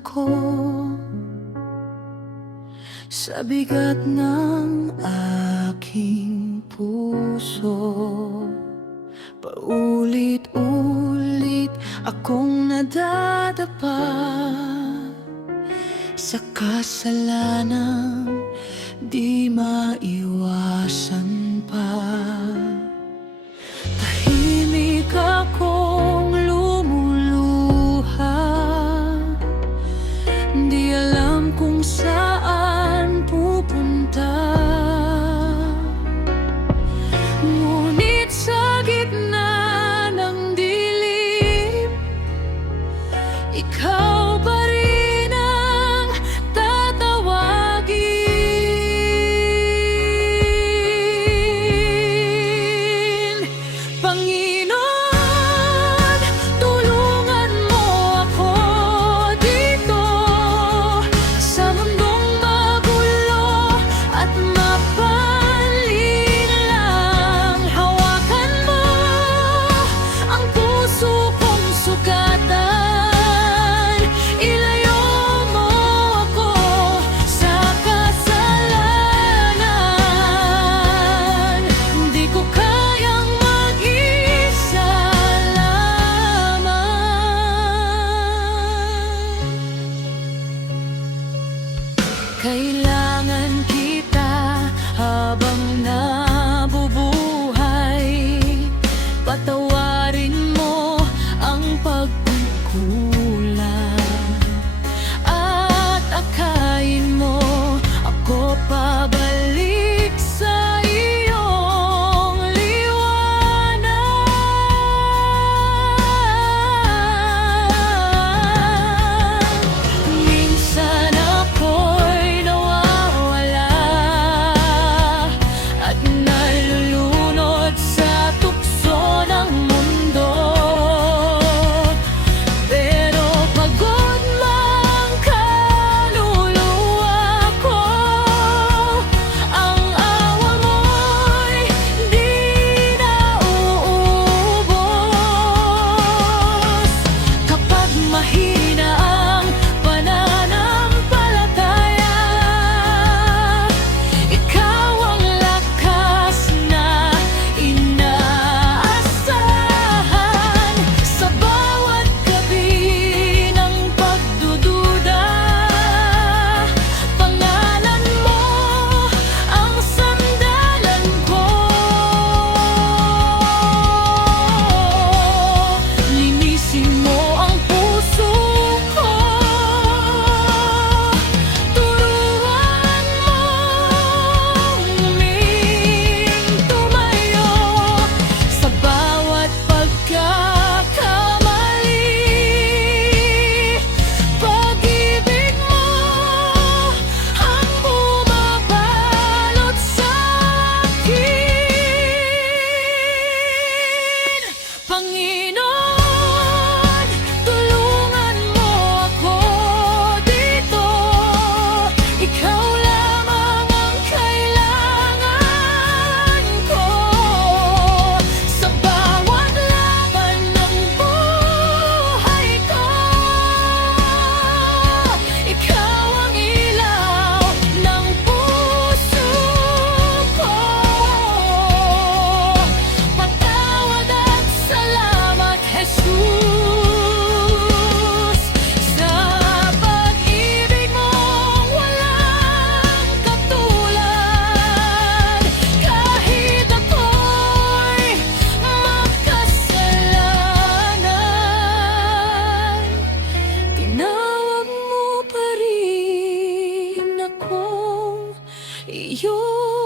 ako sa bigat ng aking puso. Paulit-ulit akong nadadapa sa kasalanang di maiwasan pa. Tahimik akong lumuluha, di alam kung saan pupunta. Ngunit sa gitna ng dilim, ikaw pa rin ang tatawagin. Panginoon, tulungan mo ako dito sa mundong magulo at mapanlinlang. Hawakan mo ang puso kong sugatan, ilayo mo ako sa kasalanan. Di ko kayang mag-isa lamang. Kailangan kita habang nabubuhay. Patawarin mo ang pagkukulang at akayin mo ako pabalik sa iyong liwanag. Minsan ako'y nawawala at nalulunod sa tukso ng mundo. Pero pagod mang kaluluwa ko, ang awa mo'y di nauubos. Kapag mahina ang pananampalataya, ikaw ang lakas na inaasahan. Sa bawat gabi ng pagdududa, pangalan mo ang sandalan ko. Linisin mo ang puso ko, turuan mong huming tumayo sa bawat pagkakamali. Pag-ibig mo ang bumabalot sa akin. Panginoon, tulungan mo ako dito. Ikaw lamang ang kailangan ko sa bawat laban ng buhay ko. Ikaw ang ilaw ng puso ko. Patawad at salamat, Jesus, sa pag-ibig mong walang katulad. Kahit ako'y makasalanan, tinawag mo pa rin akong iyong